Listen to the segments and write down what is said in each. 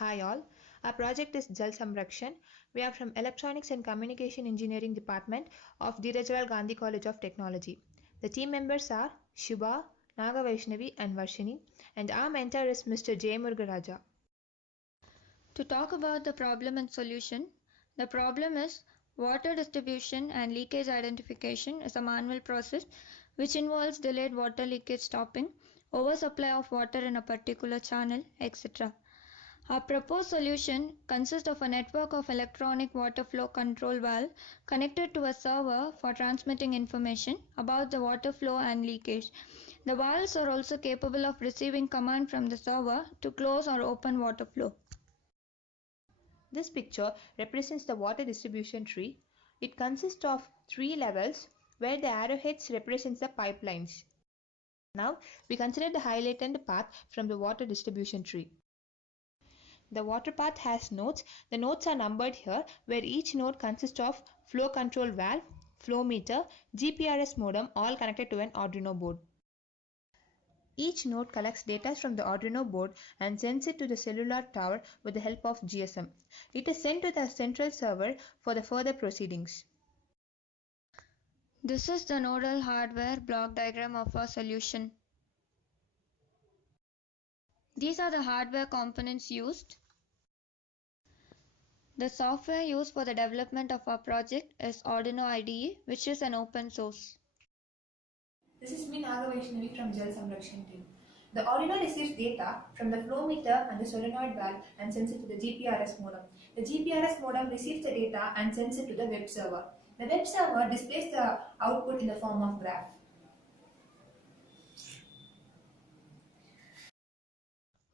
Hi all, our project is JAL SAMRAKSHAN. We are from Electronics and Communication Engineering Department of Dheeraj Gandhi College of Technology. The team members are Shubha, Nagavaishnavi and Varshini, and our mentor is Mr. J. Murugaraja. To talk about the problem and solution, the problem is water distribution and leakage identification is a manual process which involves delayed water leakage stopping, oversupply of water in a particular channel, etc. Our proposed solution consists of a network of electronic water flow control valve connected to a server for transmitting information about the water flow and leakage. The valves are also capable of receiving command from the server to close or open water flow. This picture represents the water distribution tree. It consists of 3 levels where the arrowheads represents the pipelines. Now we consider the highlighted path from the water distribution tree. The water path has nodes. The nodes are numbered here where each node consists of flow control valve, flow meter, GPRS modem all connected to an Arduino board. Each node collects data from the Arduino board and sends it to the cellular tower with the help of GSM. It is sent to the central server for the further proceedings. This is the nodal hardware block diagram of our solution. These are the hardware components used. The software used for the development of our project is Arduino IDE, which is an open source. This is me Nagavaishnavi from JAL SAMRAKSHAN team. The Arduino receives data from the flow meter and the solenoid valve and sends it to the GPRS modem. The GPRS modem receives the data and sends it to the web server. The web server displays the output in the form of graph.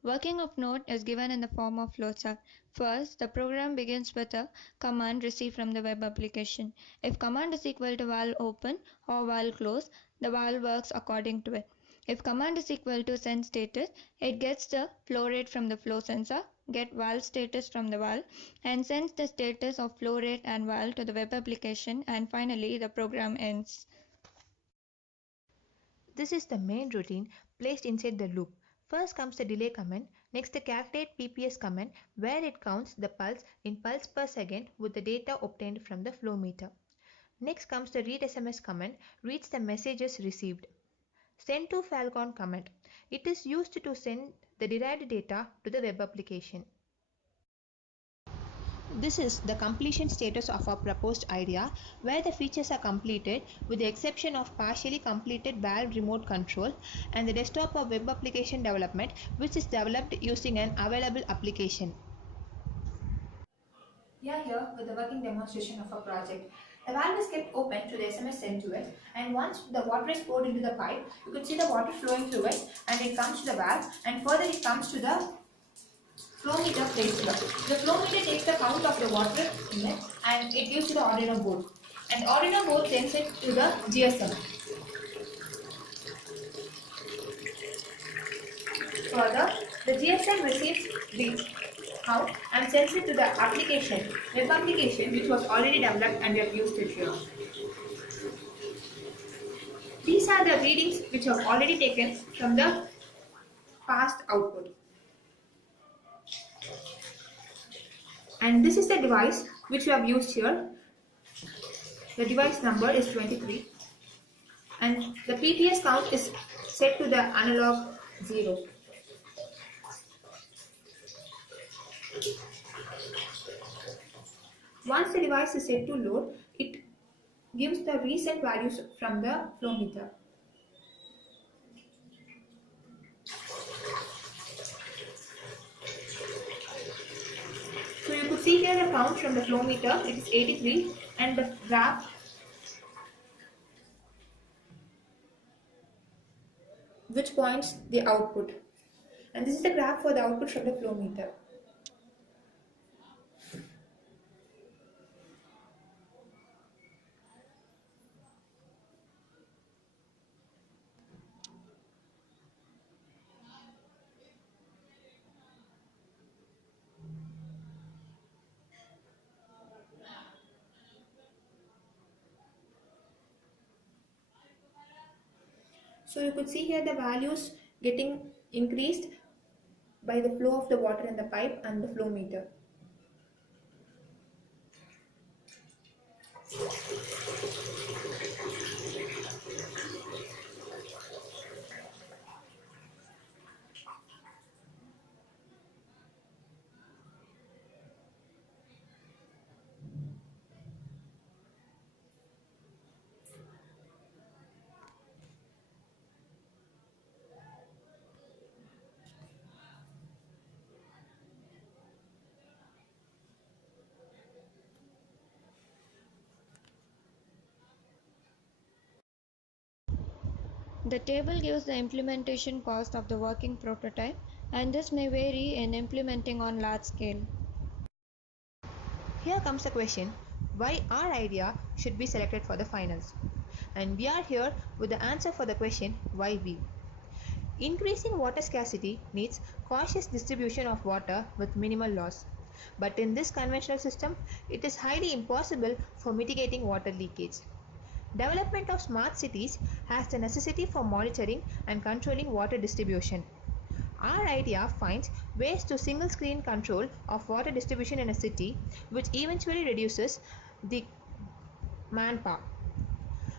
Working of node is given in the form of flowchart. First, the program begins with a command received from the web application. If command is equal to valve open or valve close, the valve works according to it. If command is equal to send status, it gets the flow rate from the flow sensor, get valve status from the valve, and sends the status of flow rate and valve to the web application, and finally the program ends. This is the main routine placed inside the loop. First comes the delay command, next the calculate PPS command where it counts the pulse in pulse per second with the data obtained from the flow meter. Next comes the read SMS command, reads the messages received. Send to Falcon command. It is used to send the derived data to the web application. This is the completion status of our proposed idea where the features are completed with the exception of partially completed valve remote control and the desktop of web application development which is developed using an available application. We are here with the working demonstration of our project. The valve is kept open to the SMS sent to it, and once the water is poured into the pipe, you could see the water flowing through it, and it comes to the valve, and further it comes to the flow meter placed here. The flow meter takes the count of the water in it and it gives to the Arduino board. And the Arduino board sends it to the GSM. Further, the GSM receives the count and sends it to the application, web application which was already developed and we have used it here. These are the readings which are already taken from the past output. And this is the device which we have used here. The device number is 23 and the PPS count is set to the analog 0. Once the device is set to load, it gives the recent values from the flow meter. So you could see here the count from the flow meter, it is 83 and the graph which points the output. And this is the graph for the output from the flow meter. So you could see here the values getting increased by the flow of the water in the pipe and the flow meter. The table gives the implementation cost of the working prototype, and this may vary in implementing on large scale. Here comes the question, why our idea should be selected for the finals? And we are here with the answer for the question, why we? Increasing water scarcity needs cautious distribution of water with minimal loss. But in this conventional system, it is highly impossible for mitigating water leakage. Development of smart cities has the necessity for monitoring and controlling water distribution. Our idea finds ways to single screen control of water distribution in a city, which eventually reduces the manpower.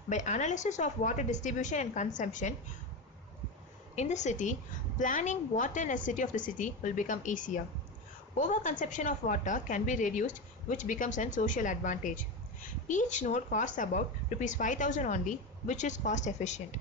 By analysis of water distribution and consumption in the city, planning water necessity of the city will become easier. Overconsumption of water can be reduced, which becomes a social advantage. Each node costs about Rs 5,000 only, which is cost efficient.